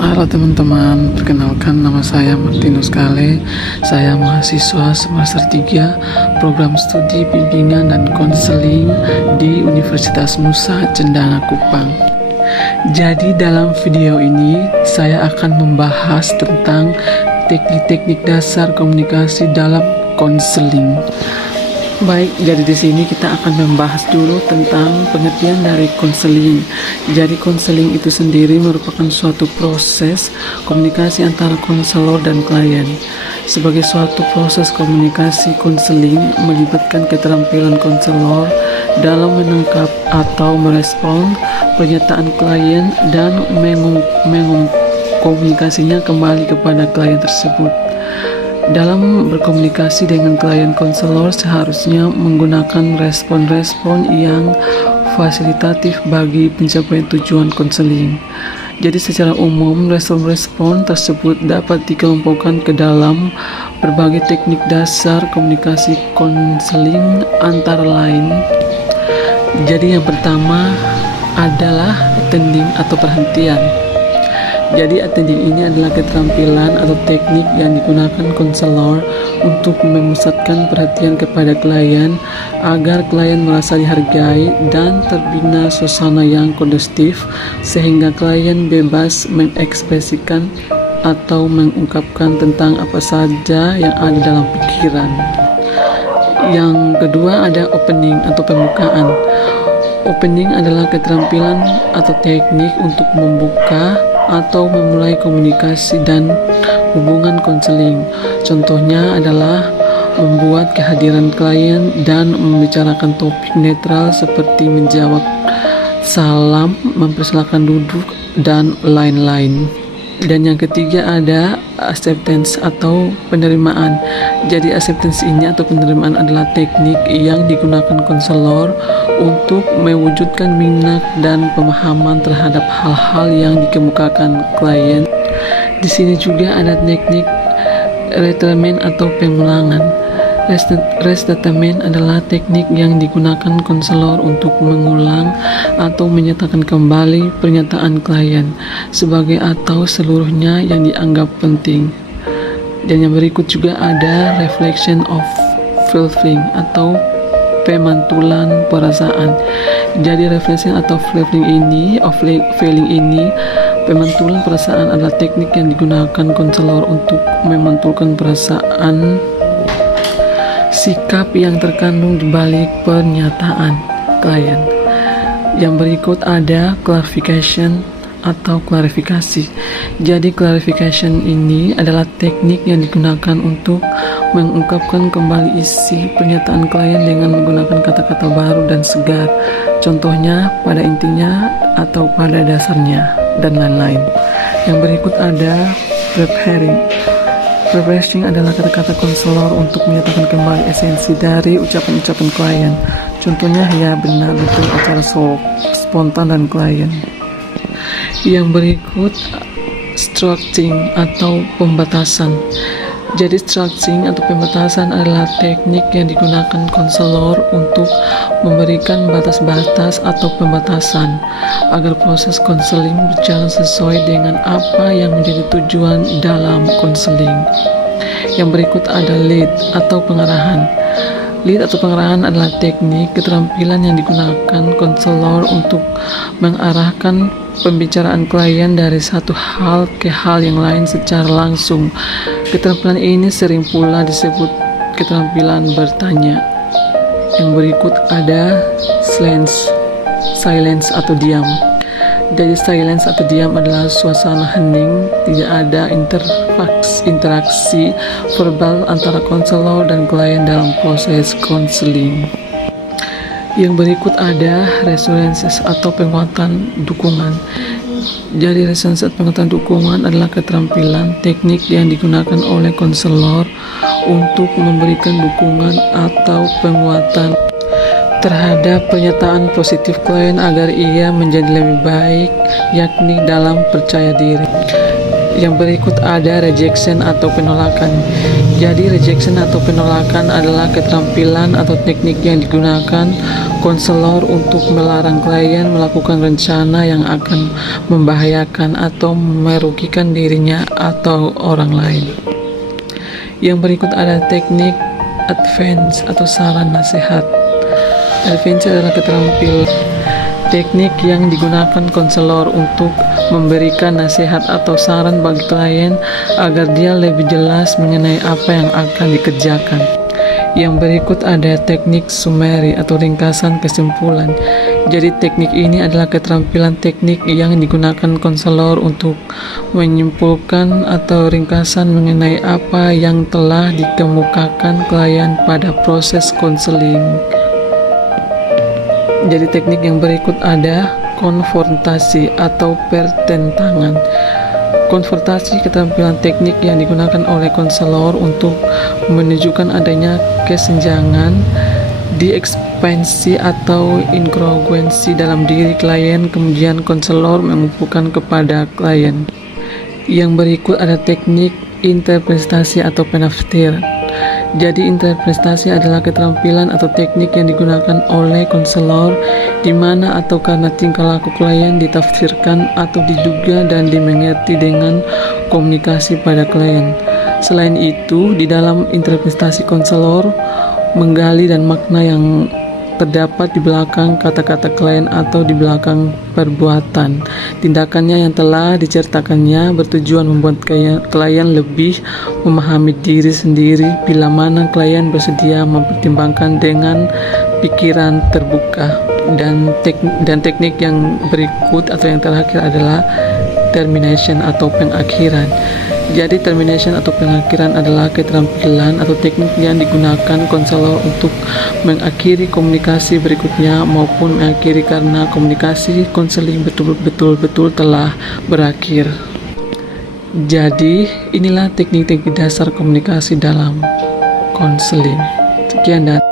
Halo teman-teman, perkenalkan nama saya Martinus Kale. Saya mahasiswa semester 3 program studi bimbingan dan konseling di Universitas Nusa Cendana Kupang. Jadi dalam video ini saya akan membahas tentang teknik-teknik dasar komunikasi dalam konseling. Baik, jadi di sini kita akan membahas dulu tentang pengertian dari konseling. Jadi konseling itu sendiri merupakan suatu proses komunikasi antara konselor dan klien. Sebagai suatu proses komunikasi, konseling melibatkan keterampilan konselor dalam menangkap atau merespon pernyataan klien dan mengkomunikasinya kembali kepada klien tersebut. Dalam berkomunikasi dengan klien, konselor seharusnya menggunakan respon-respon yang fasilitatif bagi pencapaian tujuan konseling. Jadi secara umum, respon-respon tersebut dapat dikelompokkan ke dalam berbagai teknik dasar komunikasi konseling antara lain. Jadi yang pertama adalah attending atau perhentian. Jadi attending ini adalah keterampilan atau teknik yang digunakan konselor untuk memusatkan perhatian kepada klien agar klien merasa dihargai dan terbina suasana yang kondusif sehingga klien bebas mengekspresikan atau mengungkapkan tentang apa saja yang ada dalam pikiran. Yang kedua ada opening atau pembukaan. Opening adalah keterampilan atau teknik untuk membuka atau memulai komunikasi dan hubungan konseling. Contohnya adalah membuat kehadiran klien dan membicarakan topik netral seperti menjawab salam, mempersilakan duduk, dan lain-lain. Dan yang ketiga ada acceptance atau penerimaan. Jadi acceptance ini atau penerimaan adalah teknik yang digunakan konselor untuk mewujudkan minat dan pemahaman terhadap hal-hal yang dikemukakan klien. Di sini juga ada teknik restatement atau pengulangan. Restatement adalah teknik yang digunakan konselor untuk mengulang atau menyatakan kembali pernyataan klien sebagai atau seluruhnya yang dianggap penting. Dan yang berikut juga ada reflection of feeling atau pemantulan perasaan. Jadi reflection atau feeling ini pemantulan perasaan adalah teknik yang digunakan konselor untuk memantulkan perasaan sikap yang terkandung di balik pernyataan klien. Yang berikut ada clarification atau klarifikasi. Jadi clarification ini adalah teknik yang digunakan untuk mengungkapkan kembali isi pernyataan klien dengan menggunakan kata-kata baru dan segar. Contohnya pada intinya atau pada dasarnya dan lain-lain. Yang berikut ada preparing. Preparing adalah kata-kata konselor untuk menyatakan kembali esensi dari ucapan-ucapan klien. Contohnya ya benar betul acara spontan dan klien. Yang berikut structuring atau pembatasan. Jadi structuring atau pembatasan adalah teknik yang digunakan konselor untuk memberikan batas-batas atau pembatasan agar proses konseling berjalan sesuai dengan apa yang menjadi tujuan dalam konseling. Yang berikut ada lead atau pengarahan. Lead atau pengarahan adalah teknik keterampilan yang digunakan konselor untuk mengarahkan pembicaraan klien dari satu hal ke hal yang lain secara langsung. Keterampilan ini sering pula disebut keterampilan bertanya. Yang berikut ada silence atau diam. Jadi silence atau diam adalah suasana hening, tidak ada interaksi verbal antara konselor dan klien dalam proses konseling. Yang berikut ada resonances atau penguatan dukungan. Jadi resonances atau penguatan dukungan adalah keterampilan teknik yang digunakan oleh konselor untuk memberikan dukungan atau penguatan terhadap pernyataan positif klien agar ia menjadi lebih baik, yakni dalam percaya diri. Yang berikut ada rejection atau penolakan. Jadi rejection atau penolakan adalah keterampilan atau teknik yang digunakan konselor untuk melarang klien melakukan rencana yang akan membahayakan atau merugikan dirinya atau orang lain. Yang berikut ada teknik advance atau saran nasihat. Advance adalah keterampilan teknik yang digunakan konselor untuk memberikan nasihat atau saran bagi klien agar dia lebih jelas mengenai apa yang akan dikerjakan. Yang berikut ada teknik summary atau ringkasan kesimpulan. Jadi teknik ini adalah keterampilan teknik yang digunakan konselor untuk menyimpulkan atau ringkasan mengenai apa yang telah dikemukakan klien pada proses konseling. Jadi teknik yang berikut ada konfrontasi atau pertentangan. Konfrontasi keterampilan teknik yang digunakan oleh konselor untuk menunjukkan adanya kesenjangan, diekspansi atau inkongruensi dalam diri klien, kemudian konselor mengumpulkan kepada klien. Yang berikut ada teknik interpretasi atau penafsiran. Jadi interpretasi adalah keterampilan atau teknik yang digunakan oleh konselor di mana atau karena tingkah laku klien ditafsirkan atau diduga dan dimengerti dengan komunikasi pada klien. Selain itu, di dalam interpretasi konselor menggali dan makna yang terdapat di belakang kata-kata klien atau di belakang perbuatan tindakannya yang telah diceritakannya, bertujuan membuat klien lebih memahami diri sendiri bila mana klien bersedia mempertimbangkan dengan pikiran terbuka. Dan teknik yang berikut atau yang terakhir adalah termination atau pengakhiran. Jadi termination atau pengakhiran adalah keterampilan atau teknik yang digunakan konselor untuk mengakhiri komunikasi berikutnya maupun mengakhiri karena komunikasi konseling betul-betul telah berakhir. Jadi inilah teknik-teknik dasar komunikasi dalam konseling. Sekian dan